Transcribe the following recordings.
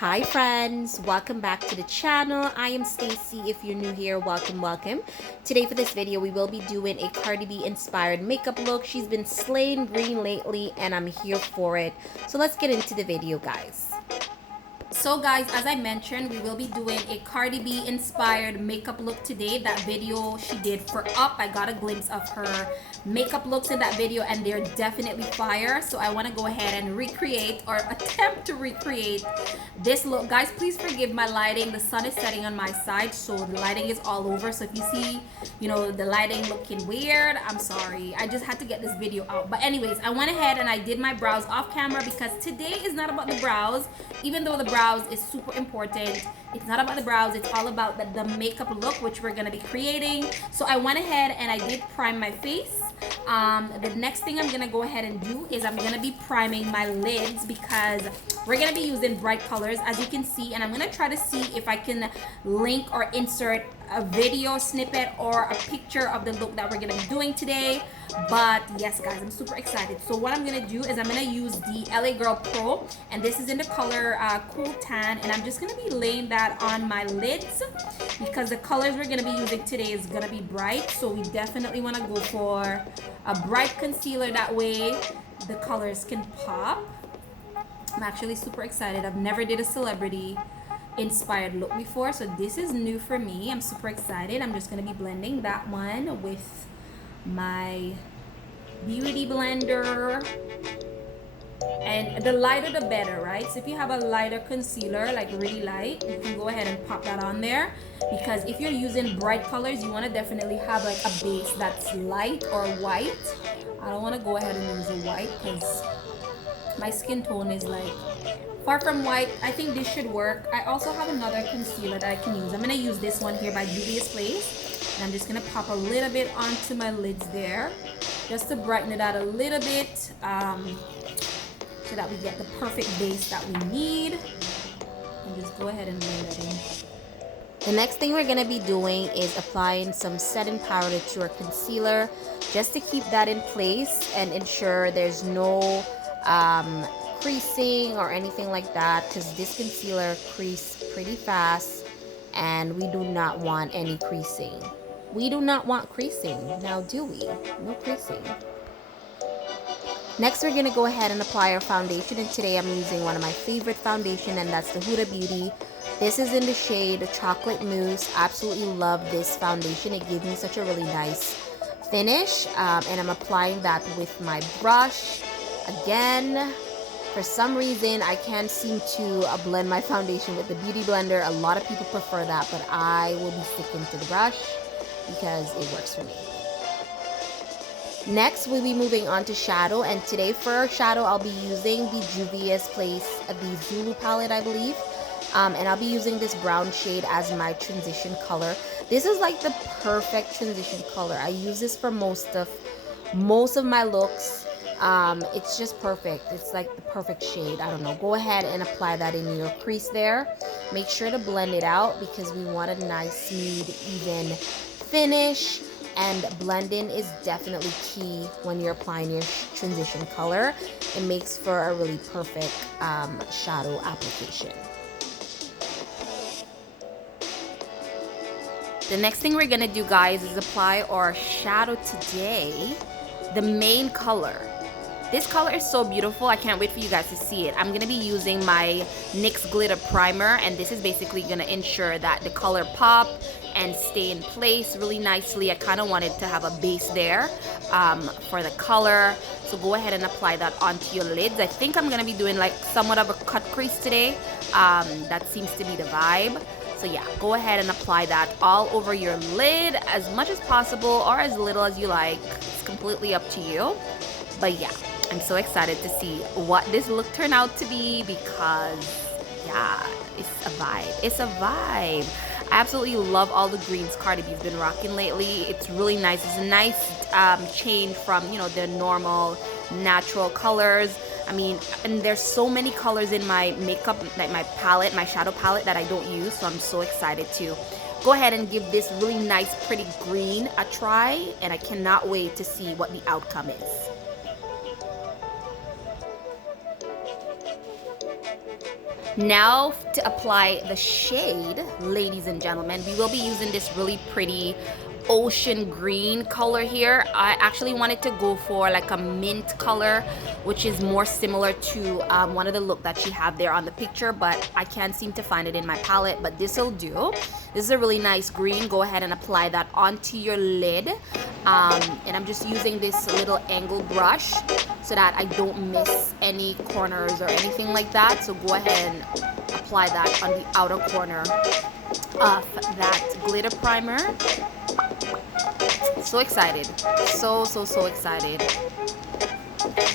Hi friends, welcome back to the channel. I am Stacy. If you're new here, welcome. Today for this video, we will be doing a Cardi B inspired makeup look. She's been slaying green lately and I'm here for it. So let's get into the video, guys. So guys, as I mentioned, we will be doing a Cardi B inspired makeup look today. That video she did for Up, I got a glimpse of her makeup looks in that video and they're definitely fire. So I want to go ahead and recreate or attempt to recreate this look. Guys, please forgive my lighting. The sun is setting on my side, so the lighting is all over. So if you see, the lighting looking weird, I'm sorry. I just had to get this video out. But anyways, I went ahead and I did my brows off camera because today is not about the brows. Even though the brows is super important, it's not about the brows. It's all about the makeup look, which we're gonna be creating. So I went ahead and I did prime my face. The next thing I'm gonna go ahead and do is I'm gonna be priming my lids because we're gonna be using bright colors, as you can see, and I'm gonna try to see if I can link or insert a video snippet or a picture of the look that we're gonna be doing today. But yes guys, I'm super excited. So what I'm gonna do is I'm gonna use the LA Girl Pro, and this is in the color Cool Tan, and I'm just gonna be laying that on my lids because the colors we're gonna be using today is gonna be bright. So we definitely want to go for a bright concealer, that way the colors can pop. I'm actually super excited. I've never did a celebrity inspired look before, so this is new for me. I'm super excited. I'm just gonna be blending that one with my beauty blender, and the lighter the better, right? So if you have a lighter concealer, like really light, you can go ahead and pop that on there, because if you're using bright colors, you want to definitely have like a base that's light or white. I don't want to go ahead and use a white because my skin tone is like far from white. I think this should work. I also have another concealer that I can use. I'm gonna use this one here by Juvias, and I'm just gonna pop a little bit onto my lids there, just to brighten it out a little bit, so that we get the perfect base that we need. And just go ahead and blend that in. The next thing we're gonna be doing is applying some setting powder to our concealer, just to keep that in place and ensure there's no creasing or anything like that, because this concealer creases pretty fast and we do not want any creasing. We do not want creasing, now do we? No creasing. Next, we're gonna go ahead and apply our foundation, and today I'm using one of my favorite foundation, and that's the Huda Beauty. This is in the shade Chocolate Mousse. Absolutely love this foundation. It gives me such a really nice finish, and I'm applying that with my brush. Again, for some reason, I can't seem to blend my foundation with the beauty blender. A lot of people prefer that, but I will be sticking to the brush because it works for me. Next, we'll be moving on to shadow, and today for our shadow, I'll be using the Juvias the Zulu palette, I believe. And I'll be using this brown shade as my transition color. This is like the perfect transition color. I use this for most of my looks. It's just perfect. It's like the perfect shade. I don't know. Go ahead and apply that in your crease there. Make sure to blend it out because we want a nice, smooth, even finish. And blending is definitely key when you're applying your transition color. It makes for a really perfect shadow application. The next thing we're gonna do, guys, is apply our shadow today. The main color. This color is so beautiful. I can't wait for you guys to see it. I'm going to be using my NYX Glitter Primer, and this is basically going to ensure that the color pop and stay in place really nicely. I kind of wanted to have a base there for the color. So go ahead and apply that onto your lids. I think I'm going to be doing like somewhat of a cut crease today. That seems to be the vibe. So yeah, go ahead and apply that all over your lid as much as possible or as little as you like. It's completely up to you. But yeah, I'm so excited to see what this look turned out to be because, yeah, it's a vibe. It's a vibe. I absolutely love all the greens Cardi B's been rocking lately. It's really nice. It's a nice change from, the normal natural colors. I mean, and there's so many colors in my makeup, like my palette, my shadow palette that I don't use. So I'm so excited to go ahead and give this really nice, pretty green a try. And I cannot wait to see what the outcome is. Now to apply the shade, ladies and gentlemen, we will be using this really pretty ocean green color here. I actually wanted to go for like a mint color, which is more similar to one of the look that she had there on the picture, but I can't seem to find it in my palette, but this will do. This is a really nice green. Go ahead and apply that onto your lid. And I'm just using this little angle brush so that I don't miss any corners or anything like that. So go ahead and apply that on the outer corner of that glitter primer. So excited. So excited.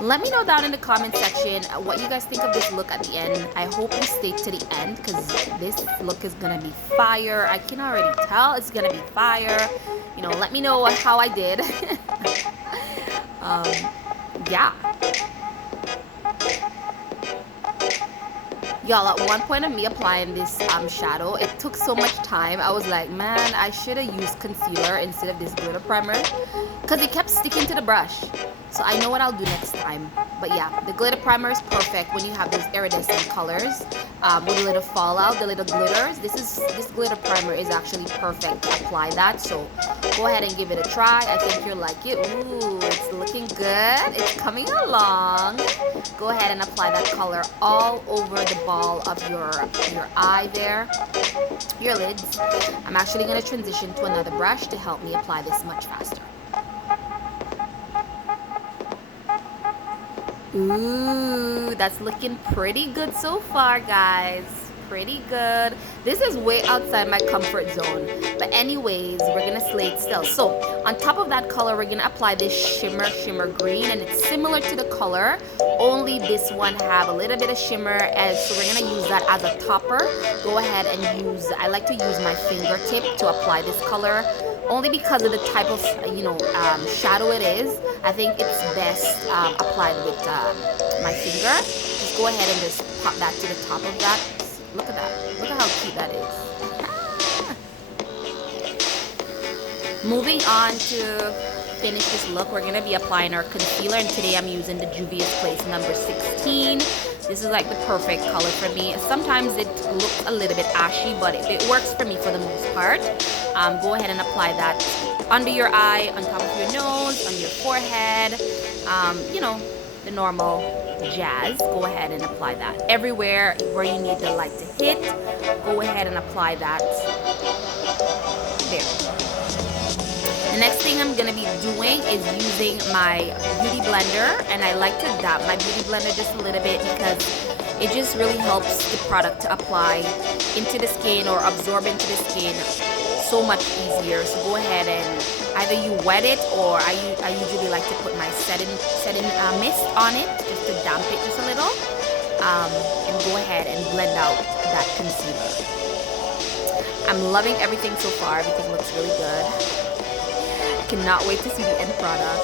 Let me know down in the comment section what you guys think of this look at the end. I hope you stay to the end because this look is gonna be fire. I can already tell it's gonna be fire. You know, let me know how I did. Yeah. Y'all, at one point of me applying this shadow, it took so much time. I was like, man, I should have used concealer instead of this glitter primer because it kept sticking to the brush. So I know what I'll do next time. But yeah, the glitter primer is perfect when you have those iridescent colors with a little fallout, the little glitters. This glitter primer is actually perfect to apply that. So go ahead and give it a try. I think you'll like it. Ooh, it's looking good. It's coming along. Go ahead and apply that color all over the ball of your eye there, your lids. I'm actually going to transition to another brush to help me apply this much faster. Ooh, that's looking pretty good so far, guys. Pretty good. This is way outside my comfort zone. But anyways, we're going to slay it still. So on top of that color, we're going to apply this shimmer green. And it's similar to the color. Only this one have a little bit of shimmer. So we're going to use that as a topper. Go ahead and use, I like to use my fingertip to apply this color. Only because of the type of, shadow it is. I think it's best applied with my finger. Just go ahead and just pop that to the top of that. Look at that. Look at how cute that is. Moving on to finish this look, we're going to be applying our concealer. And today I'm using the Juvias Place number 16. This is like the perfect color for me. Sometimes it looks a little bit ashy, but it works for me for the most part. Go ahead and apply that under your eye, on top of your nose, on your forehead, you know, the normal jazz. Go ahead and apply that everywhere where you need the light to hit. Go ahead and apply that there. The next thing I'm going to be doing is using my beauty blender, and I like to dab my beauty blender just a little bit because it just really helps the product to apply into the skin or absorb into the skin so much easier. So go ahead and either you wet it, or I usually like to put my setting mist on it just to damp it just a little, and go ahead and blend out that concealer. I'm loving everything so far. Everything looks really good. Cannot wait to see the end product.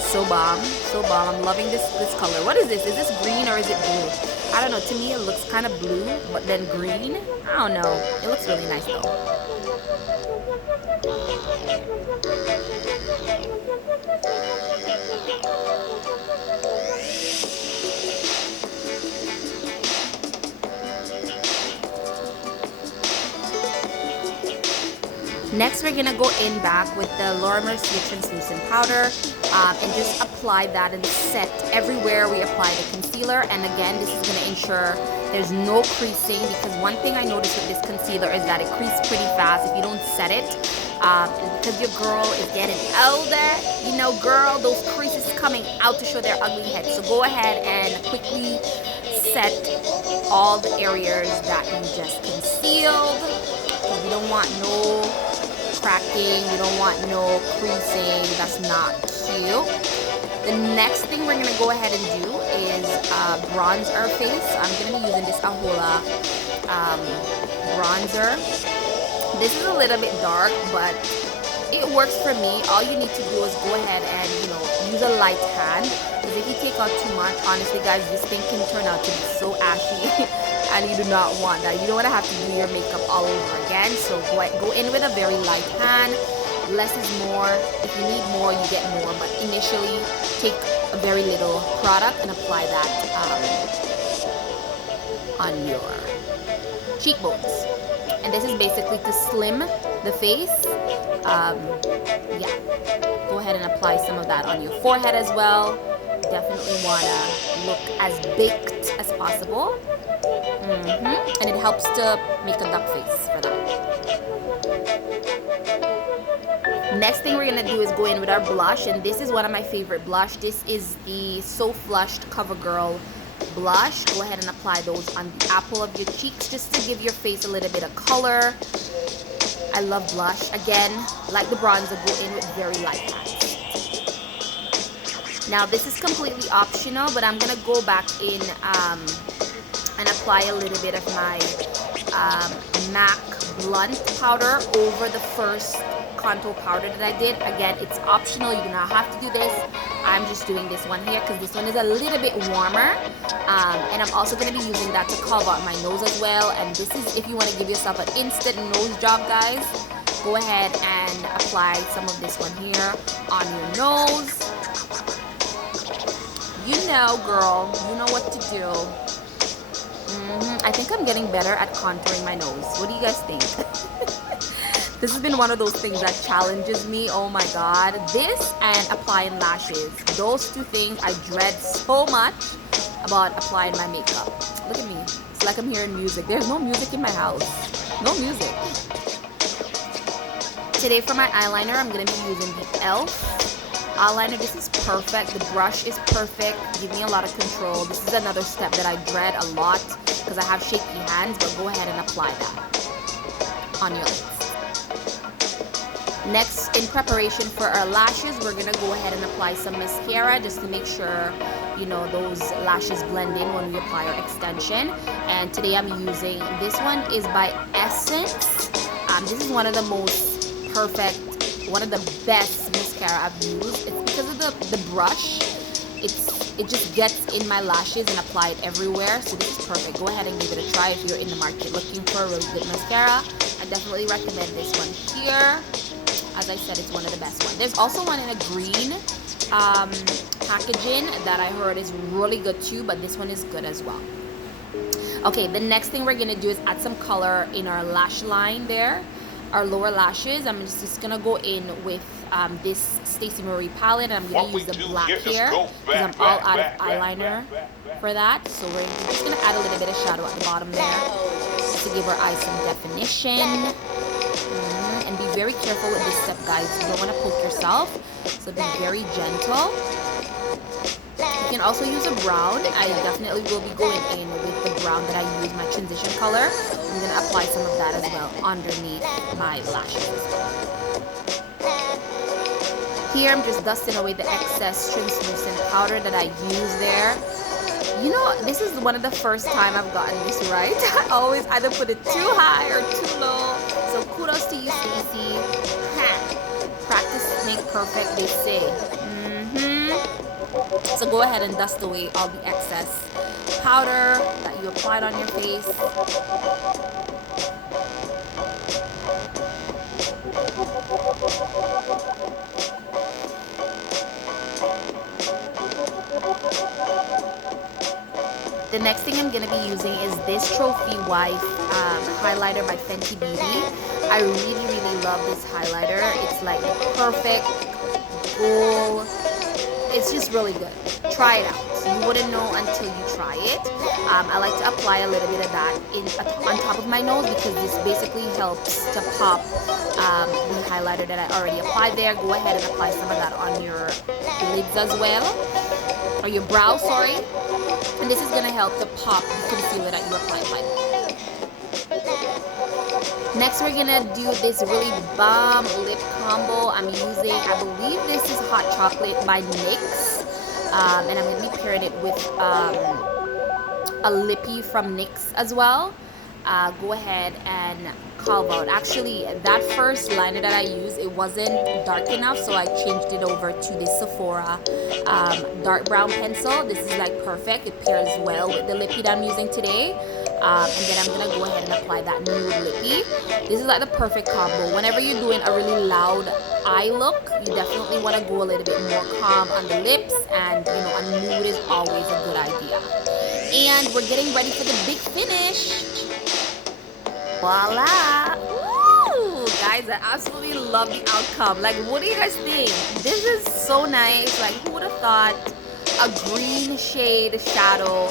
So bomb. I'm loving this color. What is this? Is this green or is it blue? I don't know. To me it looks kind of blue, but then green. I don't know. It looks really nice though. Next, we're gonna go in back with the Laura Mercier translucent powder and just apply that and set everywhere we apply the concealer. And again, this is gonna ensure there's no creasing, because one thing I noticed with this concealer is that it creases pretty fast if you don't set it. Because your girl is getting older, you know, girl, those creases coming out to show their ugly head. So go ahead and quickly set all the areas that you just concealed. We don't want no cracking, we don't want no creasing. That's not cute. The next thing we're gonna go ahead and do is bronze our face. I'm gonna be using this Ahola bronzer. This is a little bit dark, but it works for me. All you need to do is go ahead and, you know, use a light hand, because if you take out too much, honestly guys, this thing can turn out to be so ashy. And you do not want that. You don't want to have to do your makeup all over again. So go in with a very light hand. Less is more. If you need more, you get more. But initially, take a very little product and apply that on your cheekbones. And this is basically to slim the face. Yeah, go ahead and apply some of that on your forehead as well. Definitely want to look as baked as possible. And it helps to make a duck face for that. Next thing we're gonna do is go in with our blush, and this is one of my favorite blush. This is the So Flushed CoverGirl blush. Go ahead and apply those on the apple of your cheeks just to give your face a little bit of color. I love blush. Again, like the bronzer, go in with very light pats. Now this is completely optional, but I'm gonna go back in and apply a little bit of my MAC Blunt powder over the first contour powder that I did. Again, it's optional. You do not have to do this. I'm just doing this one here because this one is a little bit warmer. And I'm also going to be using that to carve out my nose as well. And this is if you want to give yourself an instant nose job, guys. Go ahead and apply some of this one here on your nose. You know, girl, you know what to do. I think I'm getting better at contouring my nose. What do you guys think? This has been one of those things that challenges me. Oh my god. This and applying lashes. Those two things I dread so much about applying my makeup. Look at me. It's like I'm hearing music. There's no music in my house. No music. Today for my eyeliner, I'm going to be using the e.l.f. eyeliner. This is perfect. The brush is perfect. Give me a lot of control. This is another step that I dread a lot because I have shaky hands, but go ahead and apply that on your lips. Next, in preparation for our lashes, we're gonna go ahead and apply some mascara just to make sure, you know, those lashes blend in when we apply our extension. And today I'm using, this one is by Essence. This is one of the most perfect, one of the best mascara I've used. It's because of the brush. It just gets in my lashes and apply it everywhere. So this is perfect. Go ahead and give it a try if you're in the market looking for a really good mascara. I definitely recommend this one here. As I said, it's one of the best ones. There's also one in a green packaging that I heard is really good too, but this one is good as well. Okay, the next thing we're gonna do is add some color in our lash line there, our lower lashes. I'm just gonna go in with this Stacey Marie palette, and I'm gonna use the black here because I'm all out of eyeliner for that. So we're just gonna add a little bit of shadow at the bottom there to give our eyes some definition. And be very careful with this step, guys. You don't want to poke yourself, so be very gentle. You can also use a brown. I definitely will be going in with the brown that I use, my transition color. I'm going to apply some of that as well underneath my lashes. Here I'm just dusting away the excess translucent powder that I use there. You know, this is one of the first time I've gotten this right. I always either put it too high or too low. So kudos to you, Stacey. Practice make perfect, they say. So go ahead and dust away all the excess powder that you applied on your face. The next thing I'm going to be using is this Trophy Wife highlighter by Fenty Beauty. I really love this highlighter. It's like the perfect gold. It's just really good. Try it out. You wouldn't know until you try it. I like to apply a little bit of that on top of my nose because this basically helps to pop the highlighter that I already applied there. Go ahead and apply some of that on your lids as well. Or your brow, sorry. And this is going to help to pop the concealer that you applied by. Next, we're going to do this really bomb lip combo. I'm using, I believe this is Hot Chocolate by NYX. And I'm going to be pairing it with a lippie from NYX as well. Go ahead and carve out. Actually, that first liner that I used, it wasn't dark enough, so I changed it over to the Sephora dark brown pencil. This is like perfect. It pairs well with the lippie that I'm using today. And then I'm gonna go ahead and apply that nude lippie. This is like the perfect combo. Whenever you're doing a really loud eye look, you definitely want to go a little bit more calm on the lips, and you know, a nude is always a good idea. And we're getting ready for the big finish. Voila! Woo! Guys, I absolutely love the outcome. Like, what do you guys think? This is so nice. Like, who would have thought a green shade shadow?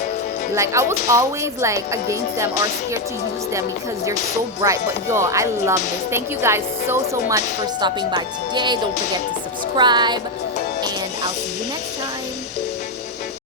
Like, I was always like against them or scared to use them because they're so bright. But yo, I love this. Thank you guys so much for stopping by today. Don't forget to subscribe, and I'll see you next time.